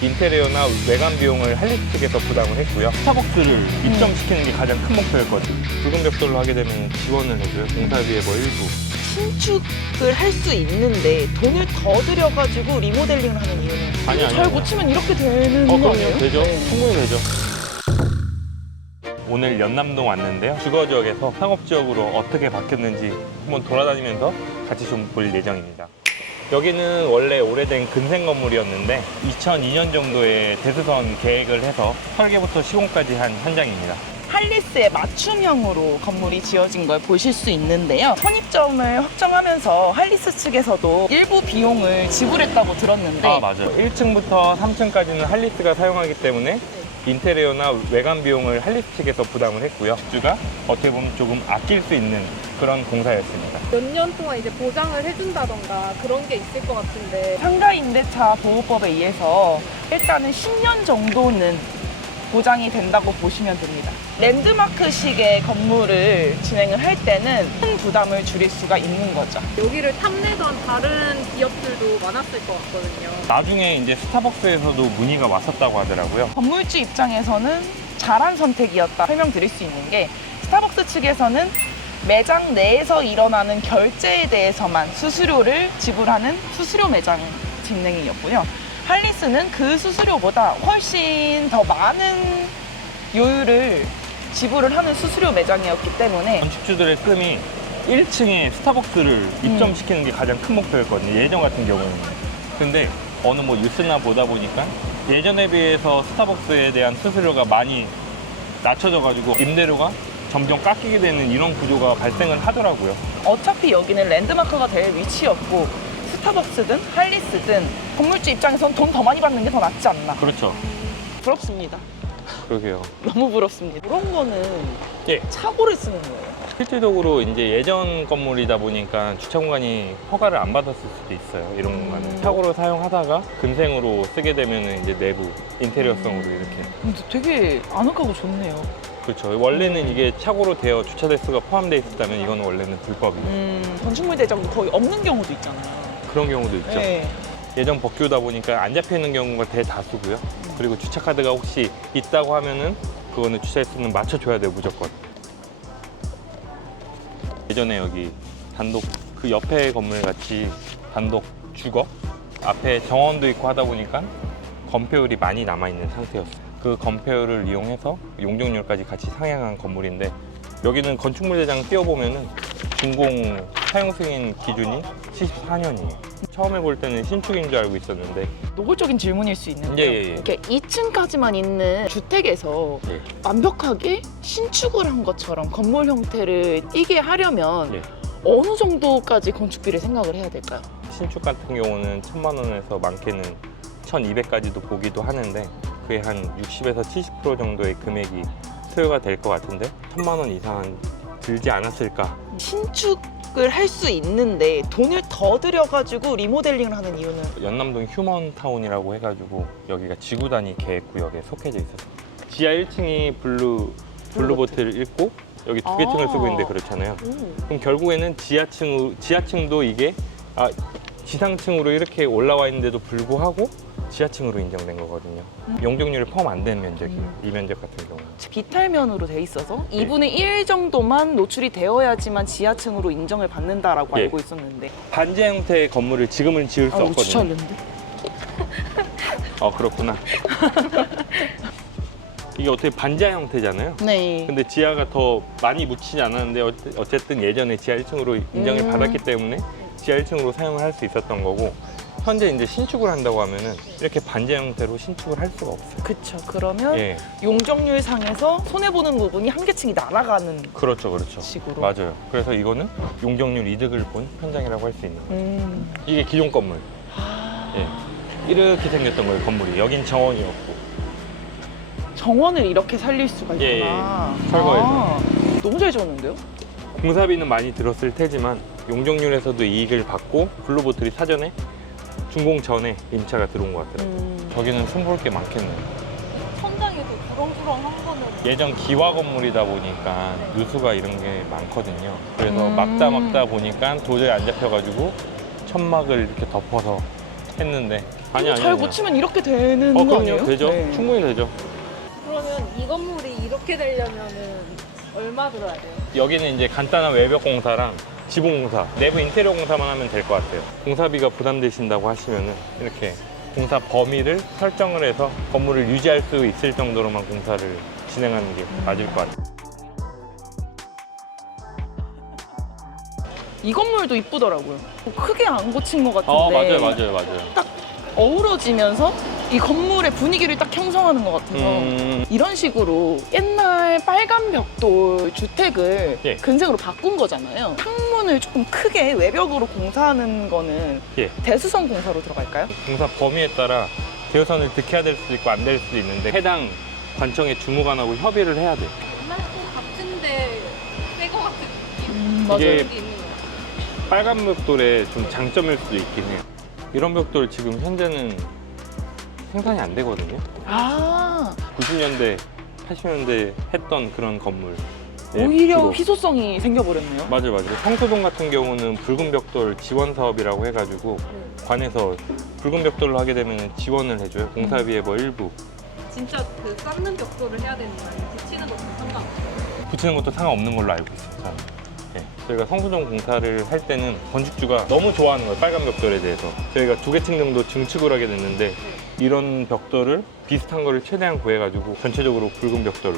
인테리어나 외관 비용을 할리스 측에서 부담을 했고요. 스타벅스를 입점시키는 게 가장 큰 목표였거든요. 붉은 벽돌로 하게 되면 지원을 해줘요. 공사비의 뭐 일부. 신축을 할 수 있는데 돈을 더 들여가지고 리모델링을 하는 이유는 아니. 잘 고치면 이렇게 되는 거 그럼요. 아니에요? 되죠. 네. 충분히 되죠. 오늘 연남동 왔는데요. 주거지역에서 상업지역으로 어떻게 바뀌었는지 한번 돌아다니면서 같이 좀 볼 예정입니다. 여기는 원래 오래된 근생 건물이었는데 2002년 정도에 대수선 계획을 해서 설계부터 시공까지 한 현장입니다. 할리스의 맞춤형으로 건물이 지어진 걸 보실 수 있는데요. 선입점을 확정하면서 할리스 측에서도 일부 비용을 지불했다고 들었는데 맞아요. 1층부터 3층까지는 할리스가 사용하기 때문에 인테리어나 외관 비용을 할리스 측에서 부담을 했고요. 주가 어떻게 보면 조금 아낄 수 있는 그런 공사였습니다. 몇 년 동안 이제 보장을 해준다던가 그런 게 있을 것 같은데 상가임대차 보호법에 의해서 일단은 10년 정도는 보장이 된다고 보시면 됩니다. 랜드마크식의 건물을 진행을 할 때는 큰 부담을 줄일 수가 있는 거죠. 여기를 탐내던 다른 기업들도 많았을 것 같거든요. 나중에 이제 스타벅스에서도 문의가 왔었다고 하더라고요. 건물주 입장에서는 잘한 선택이었다 설명드릴 수 있는 게 스타벅스 측에서는 매장 내에서 일어나는 결제에 대해서만 수수료를 지불하는 수수료 매장 진행이었고요. 할리스는 그 수수료보다 훨씬 더 많은 요율을 지불을 하는 수수료 매장이었기 때문에 건축주들의 꿈이 1층에 스타벅스를 입점시키는 게 가장 큰 목표였거든요. 예전 같은 경우는. 근데 어느 뭐 뉴스나 보다 보니까 예전에 비해서 스타벅스에 대한 수수료가 많이 낮춰져가지고 임대료가 점점 깎이게 되는 이런 구조가 발생을 하더라고요. 어차피 여기는 랜드마크가 될 위치였고 스타벅스든 할리스든 건물주 입장에선 돈 더 많이 받는 게 더 낫지 않나. 그렇죠. 부럽습니다. 그러게요. 너무 부럽습니다. 그런 거는 예. 착오를 쓰는 거예요. 실질적으로 이제 예전 건물이다 보니까 주차 공간이 허가를 안 받았을 수도 있어요. 이런 공간은. 차고로 사용하다가 금생으로 쓰게 되면 이제 내부 인테리어성으로 이렇게. 근데 되게 아늑하고 좋네요. 그렇죠. 원래는 이게 차고로 되어 주차 대수가 포함되어 있었다면 이건 원래는 불법이에요. 건축물 대장도 거의 없는 경우도 있잖아요. 그런 경우도 있죠. 네. 예전 법규다 보니까 안 잡혀 있는 경우가 대다수고요. 그리고 주차 카드가 혹시 있다고 하면은 그거는 주차 횟수는 맞춰줘야 돼요, 무조건. 예전에 여기 단독 그 옆에 건물 같이 단독 주거 앞에 정원도 있고 하다 보니까 건폐율이 많이 남아 있는 상태였어요. 그 건폐율을 이용해서 용적률까지 같이 상향한 건물인데 여기는 건축물 대장 띄워보면은 준공 사용 승인 기준이 74년이에요. 처음에 볼 때는 신축인 줄 알고 있었는데. 노골적인 질문일 수 있는데 예. 이렇게 2층까지만 있는 주택에서 예. 완벽하게 신축을 한 것처럼 건물 형태를 띄게 하려면 예. 어느 정도까지 건축비를 생각을 해야 될까요? 신축 같은 경우는 1,000만 원에서 많게는 1,200까지도 보기도 하는데 그게 한 60에서 70% 정도의 금액이 소요가 될 것 같은데 1,000만 원 이상은 들지 않았을까. 신축을 할 수 있는데 돈을 더 들여가지고 리모델링을 하는 이유는 연남동 휴먼타운이라고 해가지고 여기가 지구 단위 계획구역에 속해져 있어서 지하 1층이 블루보트를 읽고 여기 두 개 층을 쓰고 있는데 그렇잖아요. 그럼 결국에는 지하층도 이게 지상층으로 이렇게 올라와 있는데도 불구하고 지하층으로 인정된 거거든요. 용적률이 포함 안 된 면적이에요. 이 면적 같은 경우는. 비탈면으로 돼 있어서 예. 2분의 1 정도만 노출이 되어야지만 지하층으로 인정을 받는다라고 예. 알고 있었는데 반지 형태의 건물을 지금은 지을 수 없거든요. 주차했는데? 그렇구나. 이게 어떻게 반지하 형태잖아요. 네. 근데 지하가 더 많이 묻히지 않았는데 어쨌든 예전에 지하 1층으로 인정을 받았기 때문에 지하 1층으로 사용을 할 수 있었던 거고 현재 이제 신축을 한다고 하면은 이렇게 반지하 형태로 신축을 할 수가 없어요. 그쵸. 그러면 예, 용적률 상에서 손해보는 부분이 한 개층이 날아가는 그렇죠. 식으로. 맞아요. 그래서 이거는 용적률 이득을 본 현장이라고 할 수 있는 거예요. 이게 기존 건물. 예, 이렇게 생겼던 거예요, 건물이. 여긴 정원이었고. 정원을 이렇게 살릴 수가 있구나. 예. 설거해서. 너무 잘 지었는데요? 공사비는 많이 들었을 테지만 용적률에서도 이익을 받고 블루보틀이 사전에 준공 전에 임차가 들어온 것 같더라고요. 저기는 손볼 게 많겠네요. 천장에도 부렁부렁한 거는 예전 기와 건물이다 보니까 누수가 이런 게 많거든요. 그래서 막다 보니까 도저히 안 잡혀가지고 천막을 이렇게 덮어서 했는데 아니 잘 고치면 이렇게 되는 거 그럼요. 아니에요? 되죠. 네. 충분히 되죠. 그러면 이 건물이 이렇게 되려면은 얼마 들어야 돼요? 여기는 이제 간단한 외벽 공사랑 지붕 공사, 내부 인테리어 공사만 하면 될 것 같아요. 공사비가 부담되신다고 하시면은 이렇게 공사 범위를 설정을 해서 건물을 유지할 수 있을 정도로만 공사를 진행하는 게 맞을 것 같아요. 이 건물도 이쁘더라고요. 크게 안 고친 것 같은데 맞아요. 어우러지면서 이 건물의 분위기를 딱 형성하는 것 같아서 이런 식으로 옛날 빨간 벽돌 주택을 예. 근생으로 바꾼 거잖아요. 창문을 조금 크게 외벽으로 공사하는 거는 예. 대수성 공사로 들어갈까요? 공사 범위에 따라 대여선을 득해야 될 수도 있고 안 될 수도 있는데 해당 관청의 주무관하고 협의를 해야 돼요. 정말 또 같은데 새 거 같은 느낌? 맞아요. 이게 그런 게 있는 거 같아요. 빨간 벽돌의 좀 장점일 수도 있긴 해요. 이런 벽돌 지금 현재는 생산이 안 되거든요. 아, 90년대, 80년대 했던 그런 건물. 네, 오히려 주로. 희소성이 생겨버렸네요. 맞아요. 성수동 같은 경우는 붉은 벽돌 지원 사업이라고 해가지고 관에서 붉은 벽돌로 하게 되면 지원을 해줘요. 공사비의 뭐 일부. 진짜 그 쌓는 벽돌을 해야 되는 거 아니면 붙이는 것도 상관없어요? 붙이는 것도 상관없는 걸로 알고 있어요. 저는. 네. 저희가 성수동 공사를 할 때는 건축주가 너무 좋아하는 거예요. 빨간 벽돌에 대해서. 저희가 두 개 층 정도 증축을 하게 됐는데 이런 벽돌을 비슷한 거를 최대한 구해가지고 전체적으로 붉은 벽돌로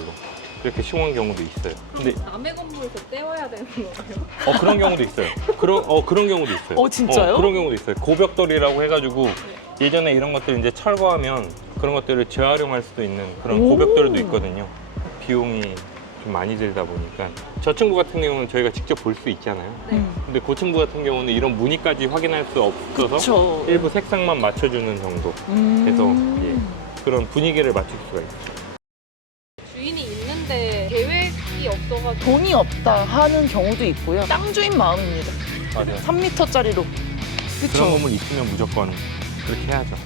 이렇게 시공한 경우도 있어요. 근데 남의 건물에서 떼와야 되는 거예요? 그런 경우도 있어요. 그런 경우도 있어요. 진짜요? 그런 경우도 있어요. 고벽돌이라고 해가지고 예전에 이런 것들 이제 철거하면 그런 것들을 재활용할 수도 있는 그런 오. 고벽돌도 있거든요. 비용이 좀 많이 들다 보니까 저층부 같은 경우는 저희가 직접 볼 수 있잖아요. 네. 근데 고층부 같은 경우는 이런 무늬까지 확인할 수 없어서 그쵸. 일부 색상만 맞춰주는 정도 해서 그런 분위기를 맞출 수가 있어요. 주인이 있는데 계획이 없어가지고 돈이 없다 하는 경우도 있고요. 땅 주인 마음입니다. 맞아요. 3m짜리로. 그런 건물 있으면 무조건 그렇게 해야죠.